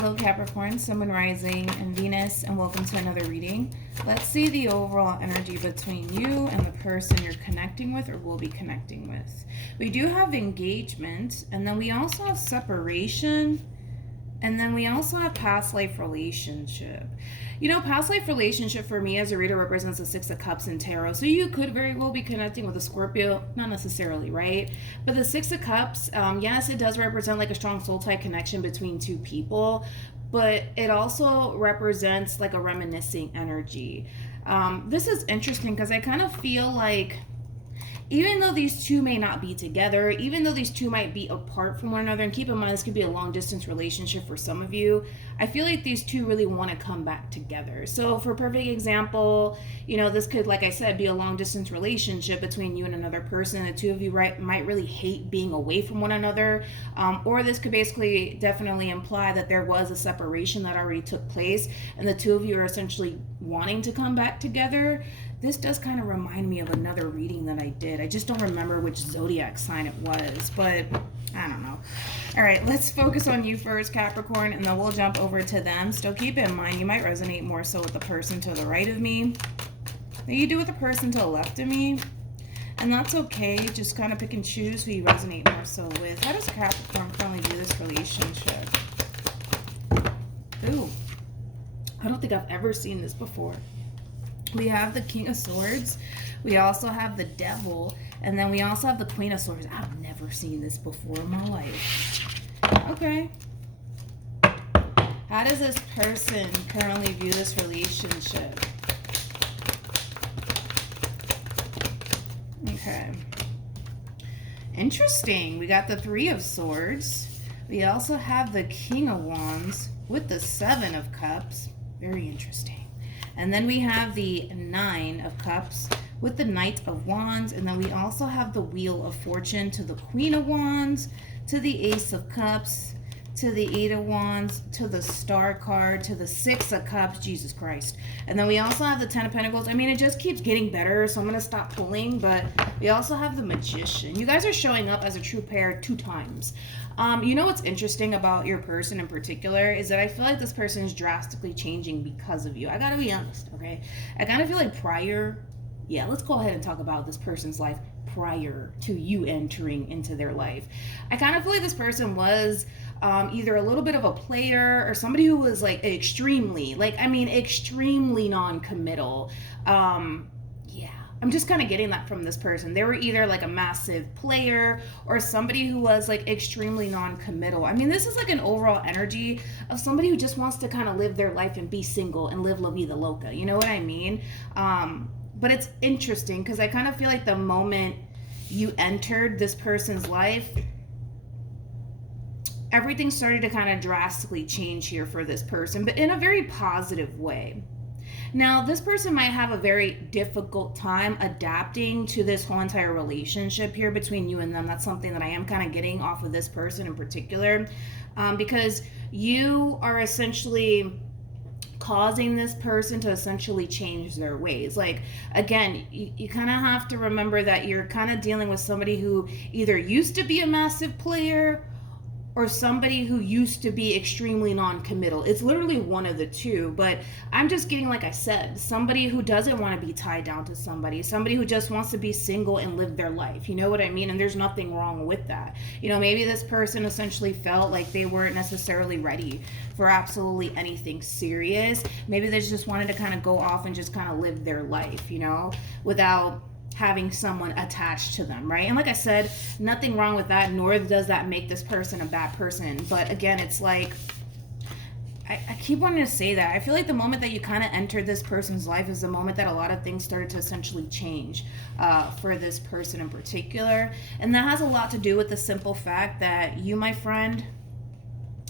Hello Capricorn, Sun, Moon, Rising, and Venus, and welcome to another reading. Let's see the overall energy between you and the person you're connecting with or will be connecting with. We do have engagement, and then we also have separation, and then we also have past life relationship. You know, past life relationship for me as a reader represents the Six of Cups in tarot. So you could very well be connecting with a Scorpio, not necessarily, right? But the Six of Cups, yes, it does represent like a strong soul tie connection between two people, but it also represents like a reminiscing energy. This is interesting because I kind of feel like even though these two may not be together, even though these two might be apart from one another, and keep in mind this could be a long distance relationship for some of you, I feel like these two really want to come back together. So for a perfect example, you know, this could, like I said, be a long distance relationship between you and another person. The two of you might really hate being away from one another, or this could basically definitely imply that there was a separation that already took place and the two of you are essentially wanting to come back together. This does kind of remind me of another reading that I did. I just don't remember which zodiac sign it was, but I don't know. All right, let's focus on you first, Capricorn, and then we'll jump over to them. Still keep in mind, you might resonate more so with the person to the right of me than you do with the person to the left of me. And that's okay. Just kind of pick and choose who you resonate more so with. How does Capricorn currently view this relationship? Ooh, I don't think I've ever seen this before. We have the King of Swords, we also have the Devil, and then we also have the Queen of Swords. I've never seen this before in my life. Okay. How does this person currently view this relationship? Okay. Interesting. We got the Three of Swords. We also have the King of Wands with the Seven of Cups. Very interesting. And then we have the Nine of Cups with the Knight of Wands. And then we also have the Wheel of Fortune to the Queen of Wands, to the Ace of Cups, to the Eight of Wands, to the Star card, to the Six of Cups, Jesus Christ. And then we also have the Ten of Pentacles. I mean, it just keeps getting better, so I'm going to stop pulling. But we also have the Magician. You guys are showing up as a true pair 2 times. You know what's interesting about your person in particular is that I feel like this person is drastically changing because of you. I gotta be honest, okay? I kind of feel like let's go ahead and talk about this person's life prior to you entering into their life. I kind of feel like this person was either a little bit of a player or somebody who was like extremely non-committal. I'm just kind of getting that from this person. They were either like a massive player or somebody who was like extremely non-committal. I mean, this is like an overall energy of somebody who just wants to kind of live their life and be single and live La Vida Loca. You know what I mean? But it's interesting because I kind of feel like the moment you entered this person's life, everything started to kind of drastically change here for this person, but in a very positive way. Now, this person might have a very difficult time adapting to this whole entire relationship here between you and them. That's something that I am kind of getting off of this person in particular, because you are essentially causing this person to essentially change their ways. Like, again, you kind of have to remember that you're kind of dealing with somebody who either used to be a massive player or somebody who used to be extremely non-committal. It's literally one of the two, but I'm just getting, like I said, somebody who doesn't want to be tied down to somebody who just wants to be single and live their life. You know what I mean? And there's nothing wrong with that. You know, maybe this person essentially felt like they weren't necessarily ready for absolutely anything serious. Maybe they just wanted to kind of go off and just kind of live their life, you know, without having someone attached to them, right? And like I said, nothing wrong with that, nor does that make this person a bad person. But again, it's like, I keep wanting to say that. I feel like the moment that you kind of entered this person's life is the moment that a lot of things started to essentially change for this person in particular. And that has a lot to do with the simple fact that you, my friend,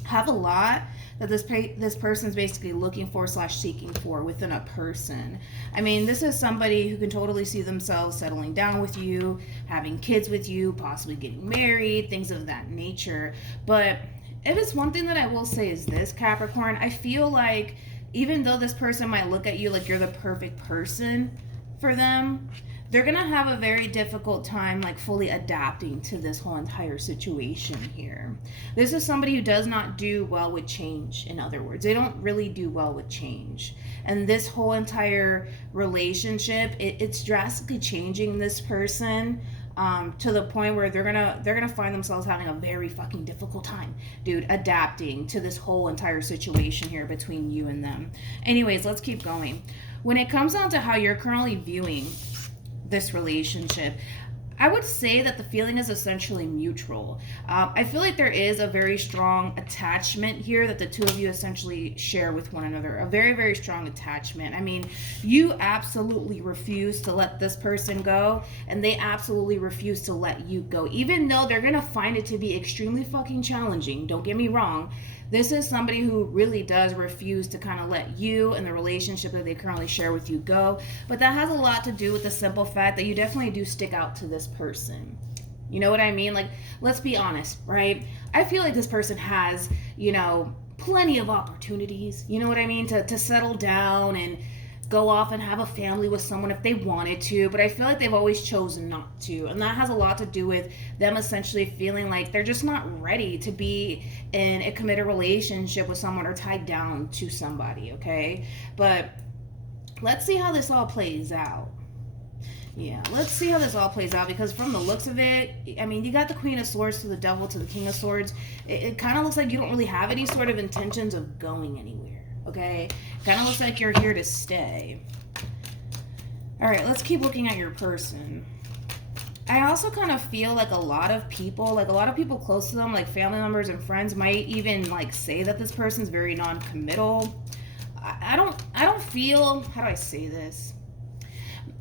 have a lot that this person's basically looking for / seeking for within a person. I mean, this is somebody who can totally see themselves settling down with you, having kids with you, possibly getting married, things of that nature. But if it's one thing that I will say is this, Capricorn, I feel like even though this person might look at you like you're the perfect person for them, they're gonna have a very difficult time like fully adapting to this whole entire situation here. This is somebody who does not do well with change. In other words, they don't really do well with change, and this whole entire relationship, it's drastically changing this person, to the point where they're gonna find themselves having a very fucking difficult time, dude, adapting to this whole entire situation here between you and them. Anyways, let's keep going. When it comes down to how you're currently viewing this relationship, I would say that the feeling is essentially mutual. I feel like there is a very strong attachment here that the two of you essentially share with one another. A very, very strong attachment. I mean, you absolutely refuse to let this person go, and they absolutely refuse to let you go, even though they're gonna find it to be extremely fucking challenging. Don't get me wrong. This is somebody who really does refuse to kind of let you and the relationship that they currently share with you go. But that has a lot to do with the simple fact that you definitely do stick out to this person. You know what I mean? Like, let's be honest, right? I feel like this person has, plenty of opportunities, you know what I mean? To settle down and go off and have a family with someone if they wanted to, but I feel like they've always chosen not to, and that has a lot to do with them essentially feeling like they're just not ready to be in a committed relationship with someone or tied down to somebody, okay? But let's see how this all plays out. Yeah, let's see how this all plays out, because from the looks of it, I mean, you got the Queen of Swords to the Devil to the King of Swords. It kind of looks like you don't really have any sort of intentions of going anywhere. Okay, kind of looks like you're here to stay. All right, let's keep looking at your person. I also kind of feel like a lot of people close to them, like family members and friends, might even like say that this person's very non-committal. I don't feel, how do I say this?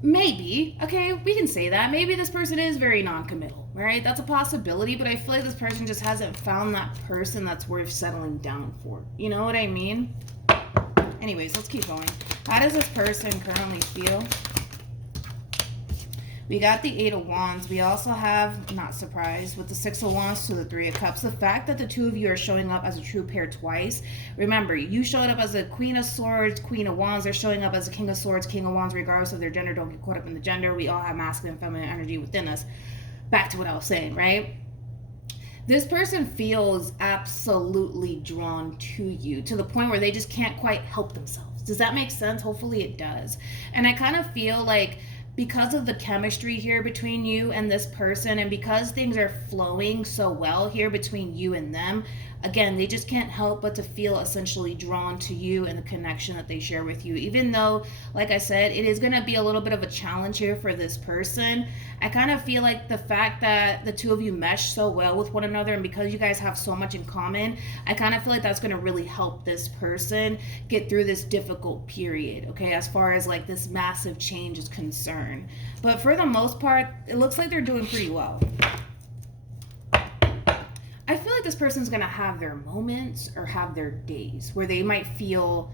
Maybe, okay, we can say that. Maybe this person is very non-committal, right? That's a possibility, but I feel like this person just hasn't found that person that's worth settling down for. You know what I mean? Anyways, let's keep going. How does this person currently feel? We got the Eight of Wands. We also have, not surprised, with the Six of Wands to the Three of Cups. The fact that the two of you are showing up as a true pair twice. Remember, you showed up as a Queen of Swords, Queen of Wands. They're showing up as a King of Swords, King of Wands, regardless of their gender. Don't get caught up in the gender. We all have masculine and feminine energy within us. Back to what I was saying, right? This person feels absolutely drawn to you to the point where they just can't quite help themselves. Does that make sense? Hopefully it does. And I kind of feel like because of the chemistry here between you and this person, and because things are flowing so well here between you and them, again, they just can't help but to feel essentially drawn to you and the connection that they share with you. Even though, like I said, it is going to be a little bit of a challenge here for this person, I kind of feel like the fact that the two of you mesh so well with one another, and because you guys have so much in common, I kind of feel like that's going to really help this person get through this difficult period, okay, as far as like this massive change is concerned. But for the most part, it looks like they're doing pretty well. I feel like this person's going to have their moments or have their days where they might feel,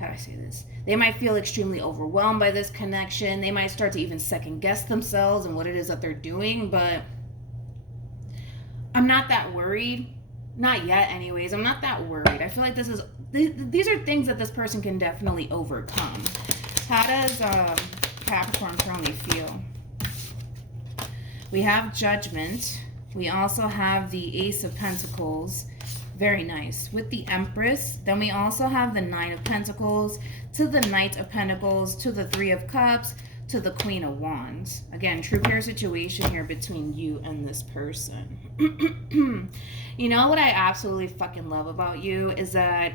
how do I say this? They might feel extremely overwhelmed by this connection. They might start to even second guess themselves and what it is that they're doing, but I'm not that worried. Not yet anyways. I'm not that worried. I feel like these are things that this person can definitely overcome. How does Capricorn currently feel? We have Judgment. We also have the Ace of Pentacles. Very nice. With the Empress. Then we also have the Nine of Pentacles to the Knight of Pentacles to the Three of Cups to the Queen of Wands. Again, true pair situation here between you and this person. You know what I absolutely fucking love about you is that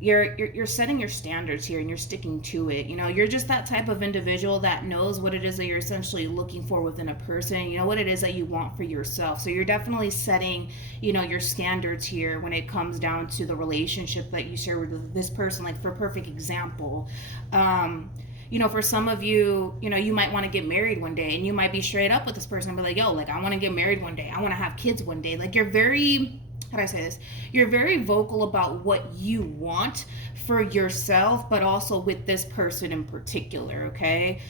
you're setting your standards here and you're sticking to it. You know, you're just that type of individual that knows what it is that you're essentially looking for within a person. You know what it is that you want for yourself. So you're definitely setting, your standards here when it comes down to the relationship that you share with this person. Like, for a perfect example, for some of you, you might want to get married one day, and you might be straight up with this person and be like, yo, like, I want to get married one day. I want to have kids one day. Like, you're very how do I say this? You're very vocal about what you want for yourself, but also with this person in particular, okay?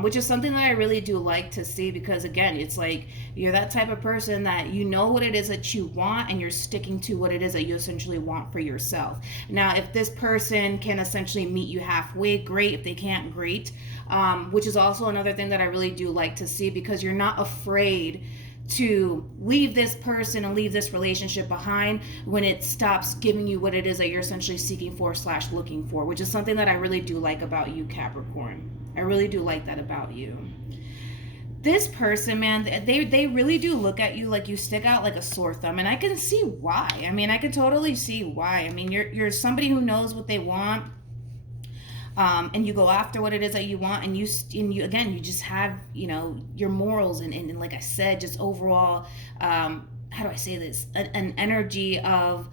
Which is something that I really do like to see, because again, it's like you're that type of person that you know what it is that you want and you're sticking to what it is that you essentially want for yourself. Now, if this person can essentially meet you halfway, great. If they can't, great. Which is also another thing that I really do like to see, because you're not afraid to leave this person and leave this relationship behind when it stops giving you what it is that you're essentially seeking for / looking for, which is something that I really do like about you, Capricorn. I really do like that about you. This person, man, they really do look at you like you stick out like a sore thumb, and I can see why. I mean, I can totally see why. I mean, you're somebody who knows what they want. And you go after what it is that you want, and you again, you just have, you know, your morals and like I said, just overall, how do I say this, an energy of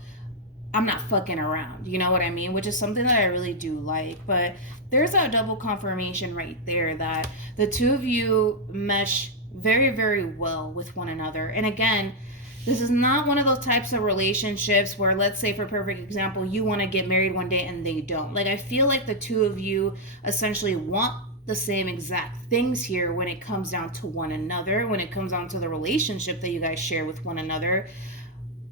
I'm not fucking around, you know what I mean, which is something that I really do like. But there's a double confirmation right there that the two of you mesh very, very well with one another. And again, this is not one of those types of relationships where, let's say for perfect example, you want to get married one day and they don't. Like, I feel like the two of you essentially want the same exact things here when it comes down to one another, when it comes down to the relationship that you guys share with one another.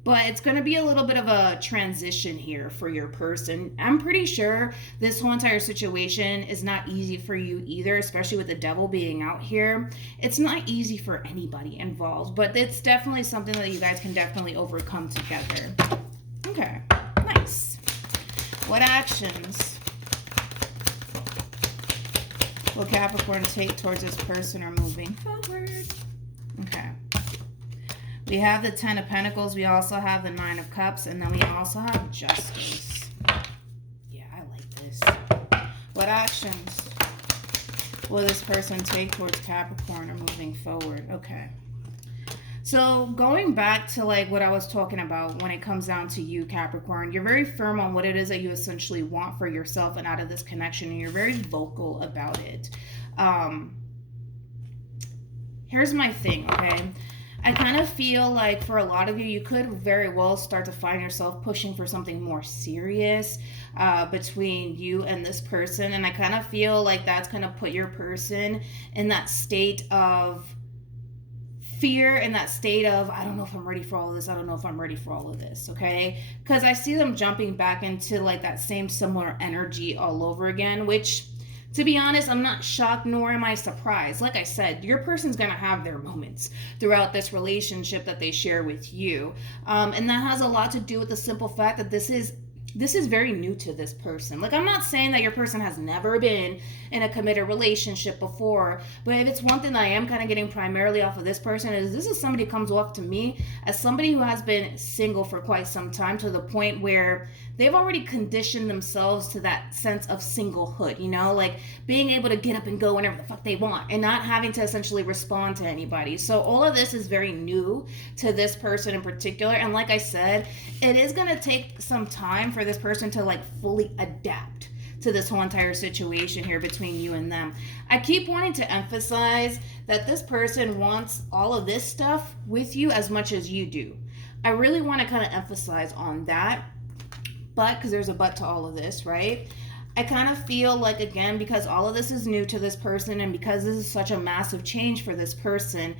But it's going to be a little bit of a transition here for your person. I'm pretty sure this whole entire situation is not easy for you either, especially with the devil being out here. It's not easy for anybody involved, but it's definitely something that you guys can definitely overcome together. Okay, nice. What actions will Capricorn take towards this person or moving forward? Okay. We have the 10 of Pentacles. We also have the 9 of Cups. And then we also have Justice. Yeah, I like this. What actions will this person take towards Capricorn or moving forward? Okay. So going back to like what I was talking about when it comes down to you, Capricorn, you're very firm on what it is that you essentially want for yourself and out of this connection. And you're very vocal about it. Here's my thing, okay? I kind of feel like for a lot of you, you could very well start to find yourself pushing for something more serious between you and this person. And I kind of feel like that's going to put your person in that state of fear, in that state of, I don't know if I'm ready for all of this. I don't know if I'm ready for all of this, okay? Because I see them jumping back into like that same similar energy all over again, which, to be honest, I'm not shocked, nor am I surprised. Like I said, your person's going to have their moments throughout this relationship that they share with you. And that has a lot to do with the simple fact that this is very new to this person. Like, I'm not saying that your person has never been in a committed relationship before, but if it's one thing that I am kind of getting primarily off of this person is this is somebody who comes off to me as somebody who has been single for quite some time, to the point where they've already conditioned themselves to that sense of singlehood, you know, like being able to get up and go whenever the fuck they want and not having to essentially respond to anybody. So all of this is very new to this person in particular. And like I said, it is going to take some time for this person to like fully adapt to this whole entire situation here between you and them. I keep wanting to emphasize that this person wants all of this stuff with you as much as you do. I really want to kind of emphasize on that. But, because there's a but to all of this, right? I kind of feel like, again, because all of this is new to this person and because this is such a massive change for this person,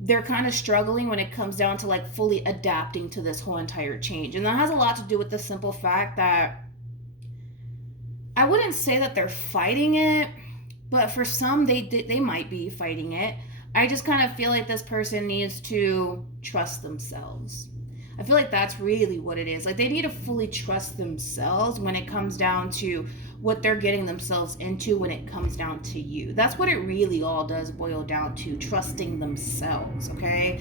they're kind of struggling when it comes down to like fully adapting to this whole entire change. And that has a lot to do with the simple fact that I wouldn't say that they're fighting it, but for some, they might be fighting it. I just kind of feel like this person needs to trust themselves. I feel like that's really what it is. Like, they need to fully trust themselves when it comes down to what they're getting themselves into when it comes down to you. That's what it really all does boil down to, trusting themselves, okay?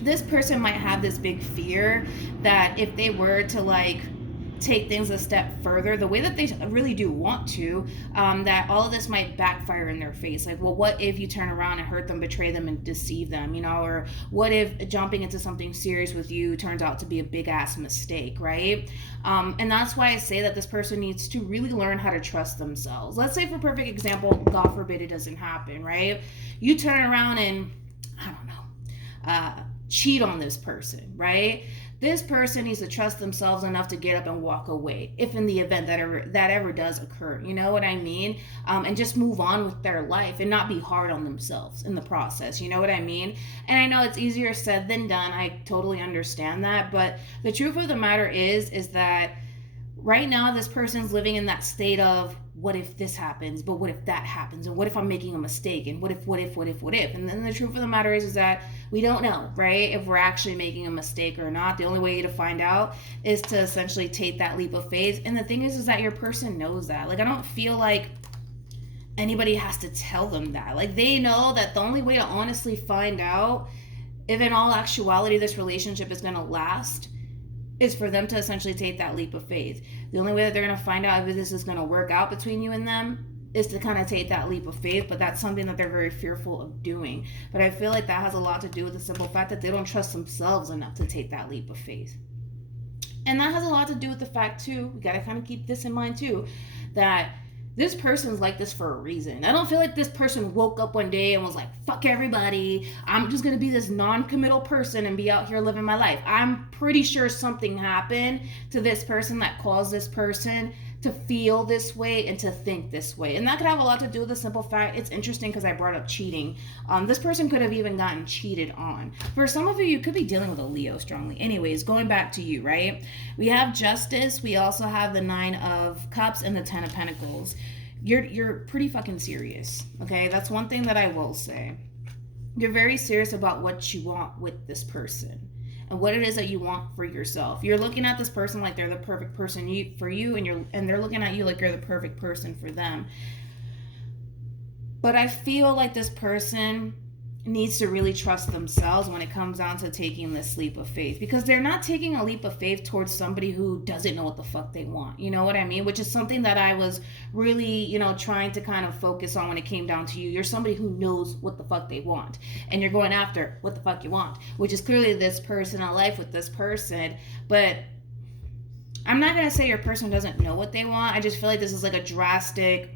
This person might have this big fear that if they were to like take things a step further, the way that they really do want to, that all of this might backfire in their face. Like, well, what if you turn around and hurt them, betray them, and deceive them, you know? Or what if jumping into something serious with you turns out to be a big ass mistake, right? And that's why I say that this person needs to really learn how to trust themselves. Let's say, for perfect example, God forbid it doesn't happen, right? You turn around and, I don't know, cheat on this person, right? This person needs to trust themselves enough to get up and walk away, if in the event that ever does occur. You know what I mean? And just move on with their life and not be hard on themselves in the process. You know what I mean? And I know it's easier said than done. I totally understand that. But the truth of the matter is that right now this person's living in that state of, what if this happens, but what if that happens, and what if I'm making a mistake, and what if, and then the truth of the matter is that we don't know, right, if we're actually making a mistake or not. The only way to find out is to essentially take that leap of faith. And the thing is that your person knows that. Like, I don't feel like anybody has to tell them that. Like, they know that the only way to honestly find out if in all actuality this relationship is going to last is for them to essentially take that leap of faith. The only way that they're going to find out if this is going to work out between you and them is to kind of take that leap of faith, but that's something that they're very fearful of doing. But I feel like that has a lot to do with the simple fact that they don't trust themselves enough to take that leap of faith. And that has a lot to do with the fact, too, we got to kind of keep this in mind, too, that this person's like this for a reason. I don't feel like this person woke up one day and was like, fuck everybody, I'm just going to be this non-committal person and be out here living my life. I'm pretty sure something happened to this person that caused this person to feel this way and to think this way. And that could have a lot to do with the simple fact, it's interesting because I brought up cheating. This person could have even gotten cheated on. For some of you, you could be dealing with a Leo strongly. Anyways, going back to you, right? We have Justice. We also have the 9 of Cups and the 10 of Pentacles. You're pretty fucking serious, okay? That's one thing that I will say. You're very serious about what you want with this person and what it is that you want for yourself. You're looking at this person like they're the perfect person for you, and they're looking at you like you're the perfect person for them. But I feel like this person needs to really trust themselves when it comes down to taking this leap of faith, because they're not taking a leap of faith towards somebody who doesn't know what the fuck they want. You know what I mean? Which is something that I was really, trying to kind of focus on when it came down to you. You're somebody who knows what the fuck they want, and you're going after what the fuck you want, which is clearly this person in life with this person. But I'm not going to say your person doesn't know what they want. I just feel like this is like a drastic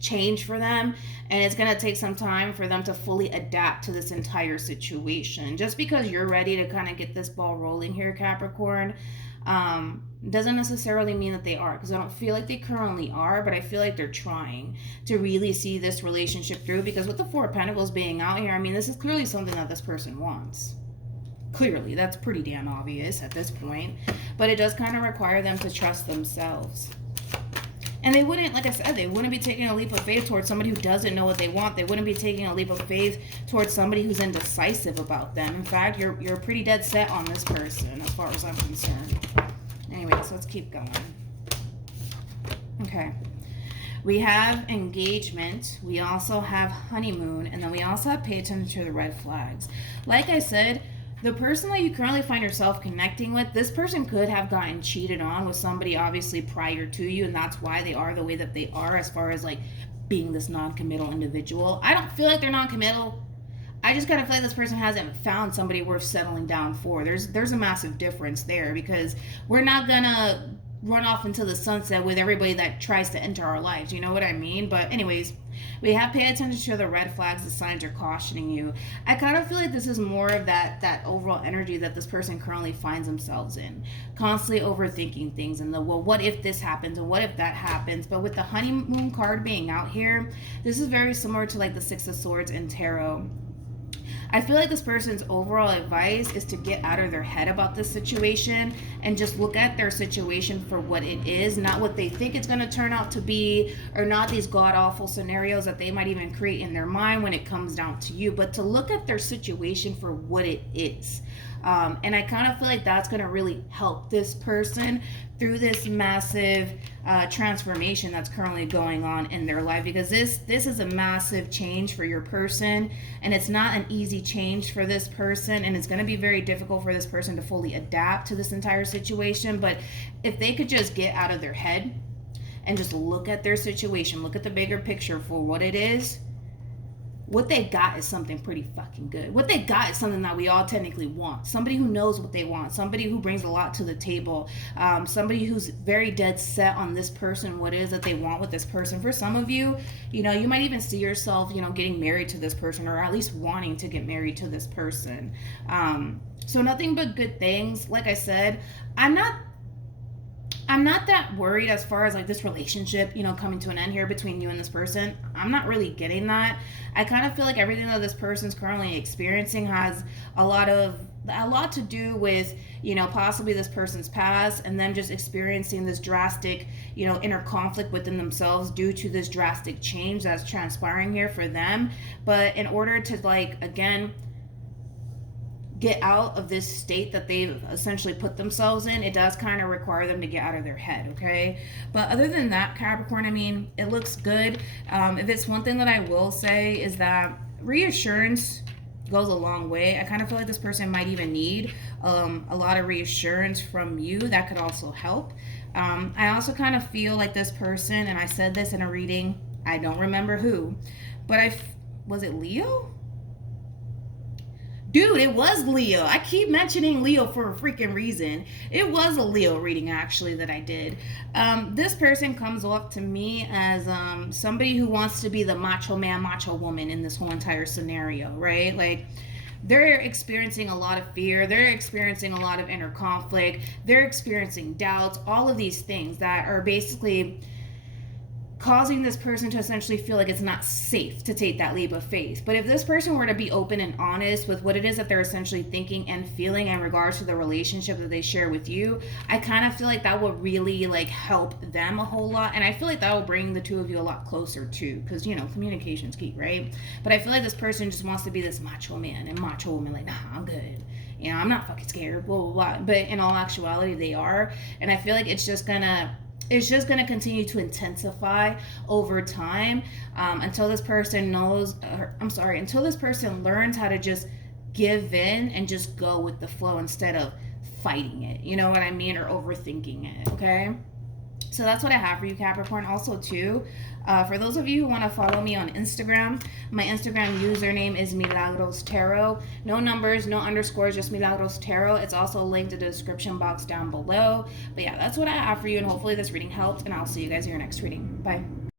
change for them, and it's going to take some time for them to fully adapt to this entire situation. Just because you're ready to kind of get this ball rolling here, Capricorn, doesn't necessarily mean that they are, because I don't feel like they currently are, but I feel like they're trying to really see this relationship through, because with the 4 of Pentacles being out here, I mean, this is clearly something that this person wants. Clearly, that's pretty damn obvious at this point, but it does kind of require them to trust themselves. And they wouldn't, like I said, they wouldn't be taking a leap of faith towards somebody who doesn't know what they want. They wouldn't be taking a leap of faith towards somebody who's indecisive about them. In fact, you're pretty dead set on this person as far as I'm concerned. Anyway, so let's keep going. Okay. We have engagement. We also have honeymoon. And then we also have pay attention to the red flags. Like I said, the person that you currently find yourself connecting with, this person could have gotten cheated on with somebody obviously prior to you, and that's why they are the way that they are as far as like being this non-committal individual. I don't feel like they're non-committal. I just kind of feel like this person hasn't found somebody worth settling down for. There's a massive difference there, because we're not gonna run off into the sunset with everybody that tries to enter our lives. You know what I mean? But anyways, we have pay attention to the red flags. The signs are cautioning you. I kind of feel like this is more of that overall energy that this person currently finds themselves in, constantly overthinking things and what if this happens and what if that happens. But with the honeymoon card being out here, this is very similar to like the 6 of Swords in tarot. I feel like this person's overall advice is to get out of their head about this situation and just look at their situation for what it is, not what they think it's going to turn out to be, or not these god-awful scenarios that they might even create in their mind when it comes down to you, but to look at their situation for what it is. And I kind of feel like that's going to really help this person through this massive transformation that's currently going on in their life, because this is a massive change for your person, and it's not an easy change for this person, and it's going to be very difficult for this person to fully adapt to this entire situation. But if they could just get out of their head and just look at their situation, look at the bigger picture for what it is, what they got is something pretty fucking good. What they got is something that we all technically want. Somebody who knows what they want. Somebody who brings a lot to the table. Somebody who's very dead set on this person, what it is that they want with this person. For some of you, you know, you might even see yourself, you know, getting married to this person, or at least wanting to get married to this person. So nothing but good things. Like I said, I'm not that worried as far as like this relationship, you know, coming to an end here between you and this person. I'm not really getting that. I kind of feel like everything that this person's currently experiencing has a lot to do with, you know, possibly this person's past, and then just experiencing this drastic, you know, inner conflict within themselves due to this drastic change that's transpiring here for them. But in order to, like, again, get out of this state that they've essentially put themselves in, it does kind of require them to get out of their head, okay? But other than that, Capricorn, I mean, it looks good. If it's one thing that I will say is that reassurance goes a long way. I kind of feel like this person might even need a lot of reassurance from you. That could also help. I also kind of feel like this person, and I said this in a reading, I don't remember who, but was it Leo? Dude, it was Leo. I keep mentioning Leo for a freaking reason. It was a Leo reading, actually, that I did. This person comes off to me as somebody who wants to be the macho man, macho woman in this whole entire scenario, right? Like, they're experiencing a lot of fear. They're experiencing a lot of inner conflict. They're experiencing doubts. All of these things that are basically causing this person to essentially feel like it's not safe to take that leap of faith. But if this person were to be open and honest with what it is that they're essentially thinking and feeling in regards to the relationship that they share with you, I kind of feel like that would really, like, help them a whole lot. And I feel like that will bring the two of you a lot closer too, because, you know, communication's key, right? But I feel like this person just wants to be this macho man and macho woman, like, nah, I'm good. You know, I'm not fucking scared, blah, blah, blah. But in all actuality, they are. And I feel like it's just gonna continue to intensify over time, until this person until this person learns how to just give in and just go with the flow instead of fighting it, you know what I mean, or overthinking it, okay? So that's what I have for you, Capricorn. Also, too, for those of you who want to follow me on Instagram, my Instagram username is MilagrosTarot. No numbers, no underscores, just MilagrosTarot. It's also linked in the description box down below. But yeah, that's what I have for you, and hopefully this reading helped, and I'll see you guys in your next reading. Bye.